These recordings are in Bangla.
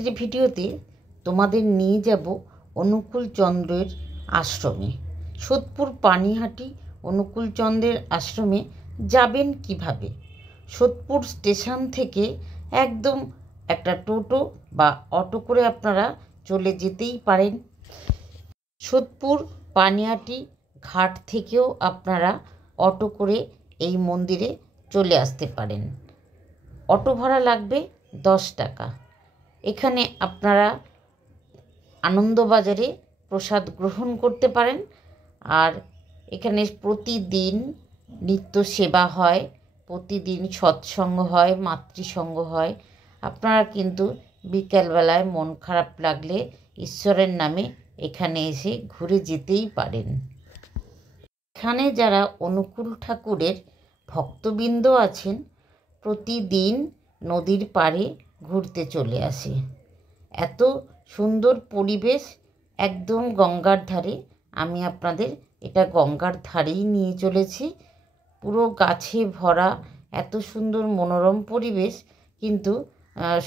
আজকের ভিডিওতে তোমাদের নিয়ে যাব অনুকূল চন্দ্রের আশ্রমে। সোদপুর পানিহাটি অনুকূল চন্দ্রের আশ্রমে যাবেন কিভাবে? সোদপুর স্টেশন থেকে একদম একটা টোটো বা অটো করে আপনারা চলে যেতেই পারেন। সোদপুর পানিহাটি ঘাট থেকেও আপনারা অটো করে এই মন্দিরে চলে আসতে পারেন। অটো ভাড়া লাগবে 10 টাকা। এখানে আপনারা আনন্দবাজারে প্রসাদ গ্রহণ করতে পারেন। আর এখানে প্রতিদিন নিত্য সেবা হয়, প্রতিদিন সৎসঙ্গ হয়, মাতৃসঙ্গ হয়। আপনারা কিন্তু বিকালবেলায় মন খারাপ লাগলে ঈশ্বরের নামে এখানে এসে ঘুরে যেতেই পারেন। এখানে যারা অনুকূল ঠাকুরের ভক্তবৃন্দ আছেন প্রতিদিন নদীর পাড়ে ঘুরতে চলে আসে। এত সুন্দর পরিবেশ, একদম গঙ্গার ধারে। আমি আপনাদের এটা গঙ্গার ধারেই নিয়ে চলেছি। পুরো গাছে ভরা, এত সুন্দর মনোরম পরিবেশ। কিন্তু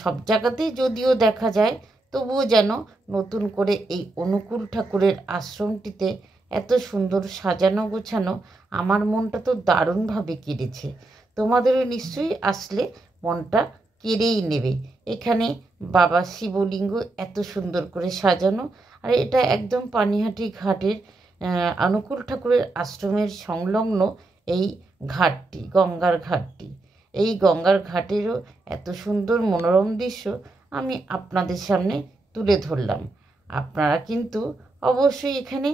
সব জায়গাতেই যদিও দেখা যায়, তবুও যেন নতুন করে এই অনুকূল ঠাকুরের আশ্রমটিতে এত সুন্দর সাজানো গোছানো, আমার মনটা তো দারুণভাবে কেড়েছে। তোমাদেরও নিশ্চয়ই আসলে মনটা কেড়েই নেবে। এখানে বাবা শিবলিঙ্গ এত সুন্দর করে সাজানো। আর এটা একদম পানিহাটি ঘাটের অনুকূল ঠাকুরের আশ্রমের সংলগ্ন এই ঘাটটি, গঙ্গার ঘাটটি। এই গঙ্গার ঘাটেরও এত সুন্দর মনোরম দৃশ্য আমি আপনাদের সামনে তুলে ধরলাম। আপনারা কিন্তু অবশ্যই এখানে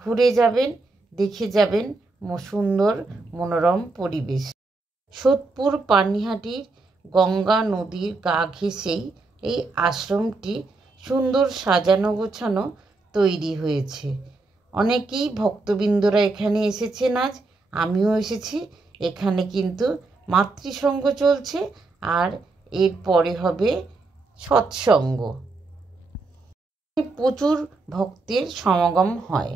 ঘুরে যাবেন, দেখে যাবেন সুন্দর মনোরম পরিবেশ। সোদপুর পানিহাটির গঙ্গা নদীর গা ঘেঁষেই এই আশ্রমটি সুন্দর সাজানো গোছানো তৈরি হয়েছে। অনেকেই ভক্তবৃন্দরা এখানে এসেছেন, আজ আমিও এসেছি। এখানে কিন্তু মাতৃসঙ্গ চলছে, আর এরপরে হবে সৎসঙ্গ। প্রচুর ভক্তের সমাগম হয়।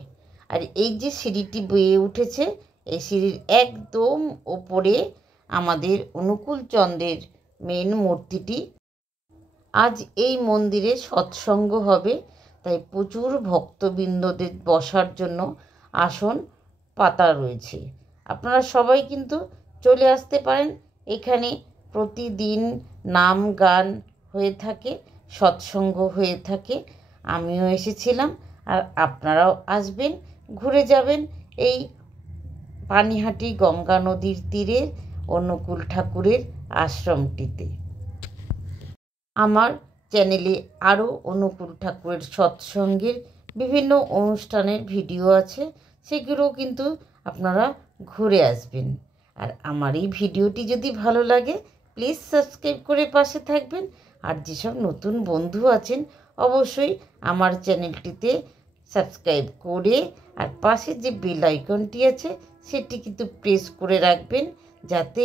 আর এই যে সিঁড়িটি বেয়ে উঠেছে, এই সিঁড়ির একদম ওপরে আমাদের অনুকূল চন্দ্রের মেন মূর্তিটি। আজ এই মন্দিরে সৎসঙ্গ হবে, তাই প্রচুর ভক্তবৃন্দদের বসার জন্য আসন পাতা রয়েছে। আপনারা সবাই কিন্তু চলে আসতে পারেন। এখানে প্রতিদিন নাম গান হয়ে থাকে, সৎসঙ্গ হয়ে থাকে। আমিও এসেছিলাম, আর আপনারাও আসবেন, ঘুরে যাবেন এই পানিহাটি গঙ্গা নদীর তীরে অনুকূল ঠাকুরের আশ্রমটিতে। আমার চ্যানেলে আরও অনুকূল ঠাকুরের সৎসঙ্গের বিভিন্ন অনুষ্ঠানের ভিডিও আছে, সেগুলোও কিন্তু আপনারা ঘুরে আসবেন। আর আমার এই ভিডিওটি যদি ভালো লাগে প্লিজ সাবস্ক্রাইব করে পাশে থাকবেন। আর যেসব নতুন বন্ধু আছেন অবশ্যই আমার চ্যানেলটিতে সাবস্ক্রাইব করে আর পাশে যে বেল আইকনটি আছে সেটি কিন্তু প্রেস করে রাখবেন, যাতে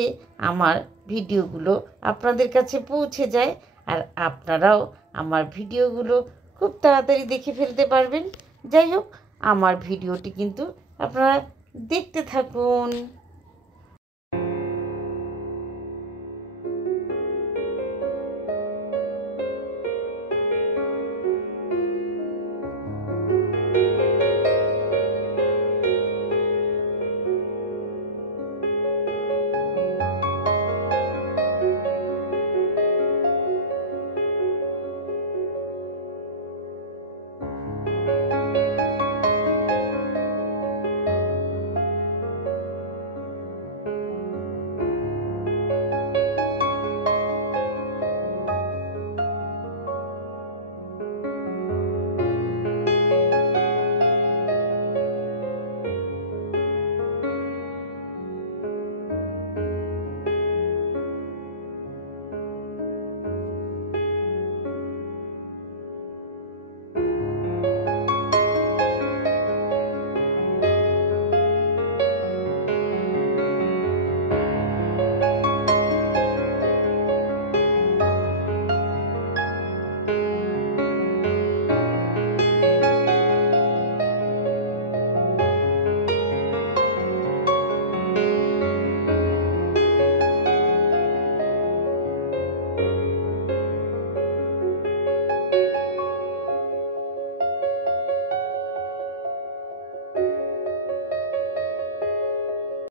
আমার ভিডিওগুলো আপনাদের কাছে পৌঁছে যায়। আর আপনারাও আমার ভিডিওগুলো খুব তাড়াতাড়ি দেখে ফেলতে পারবেন। যাই হোক, আমার ভিডিওটি কিন্তু আপনারা দেখতে থাকুন।